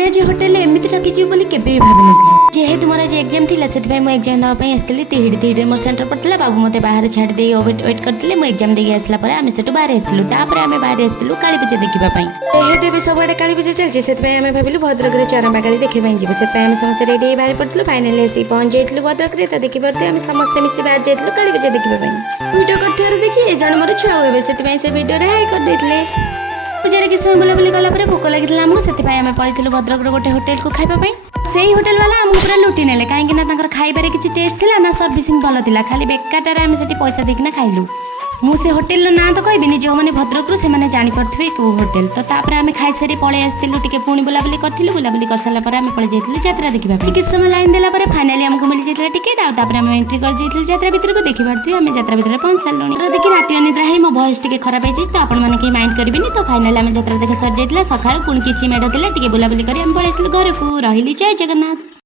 आम आज होटेल एमती ठकीजी बोली केबे भाभी नथिलु जेहेतु मोर आज एग्जाम थिला सेति भाई मो एग्जाम दवा पई आस्थिली तिहिडी तिहिडी मोर सेंटर पड़तला बाबू मते बाहर छाड़ दे वेट करथिले मो एग्जाम देगी आसला परे आमे सेटु बाहर आस्थिलु तापरे आमे बाहर आस्थिलु काली पूजा देखिबा पई जेहेतु बे सबडे काली पूजा चलछि सेति भाई आमे भाबिलु भद्रक रे चरंबा काली देखि पई जिवो सेति आमे समस्त रेडी बाहर पड़तलु फाइनली आसी पहुंच जाइतलु भद्रक रे त देखि परते आमे समस्त मिसी बाहर जाइतलु काली पूजा देखिबा पई वीडियो करथियार देखि ए जण मोर छुआ होबे सेति भाई से वीडियो रे हाई कर देतले पूजा किसी समय बुलाबुली कला भोक लगी आमको से आम पलू भद्रक गोटे होटेल को खाइबा से होटेल वाला आमको पूरा लुटि नेले कहीं खाइबार किसी टेस्ट थिला ना सर्विसिंग भल थिला खाली बेकारटारे आम से पैसा देकिना खाइलु मुझे होटेल ना तो कहबी जो मैंने भद्रक से जानी पड़े कौ होटेल तो तापर आम खाई सारी पलि आसलु टे पुणी बुलाबुली करूँ बुलाबुली कर सारा आम पलि जाइलु यात्रा देखा किसी समय लाइन देला फाइनाली आमको मिल जाता टिकेट आम एंट्री कर जाइलु यात्रा भितर को देखी पार्थे आम यात्रा भितर पहुंच सारूँ तो देखिए राति अनिद्रा ही मो वॉइस टे खराब हो तो आपने कहीं माइंड करेंगे तो फाइनाली आम यात्रा देखा सर जाइए सका पुणी किसी मेढ़ टे बुलाबुली कर पलि घर को रही जय जगन्नाथ।